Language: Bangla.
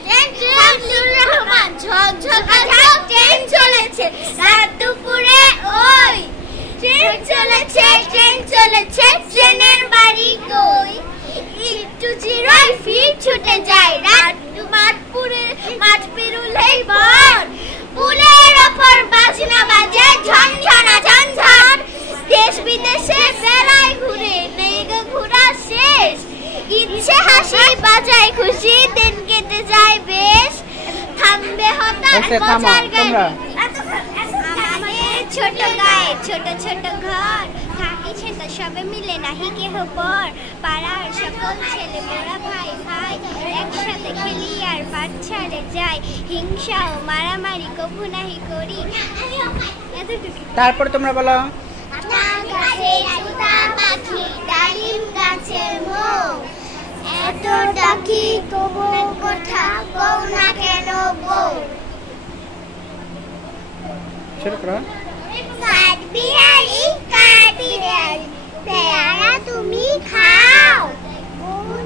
শামসুর রহমান ঝকঝকা ঝক ট্রেন চলেছে রাত দুপুরে ওই ট্রেন চলেছে ট্রেনের বাড়ি কই একটু জিরাই ফির ছুটে যায় রাত মাঠ পেরুলেই বন পুলের ওপর বাজনা বাজে ঝনঝনা ঝনঝন দেশ বিদেশে বেলায় ঘুরে নেই গো ঘোরা শেষ ইচ্ছে হাসি বাজায় খুশি দিন কেটে যায় বেশ থামবে হঠাৎ মজার গায়ে আমাদের ছোট গায়ে ছোট ছোট ঘর থাকি সেটা সবে মিলে নাহি কেহ পর পাড়ার সকল ছেলে মোরা ভাই ভাই একসাথে খেলি আর পাঠ ছাড়ে যাই হিংসা ও মারামারি কভু নাহি করি তারপর তোমরা বলো গাছে সুতা পাখি ডালিম গাছের মৌ এত ডাকি তবু কথা কও না কেন বউ শুরু করো কাঠ বিড়ালি পেয়ারা তুমি খাও বহু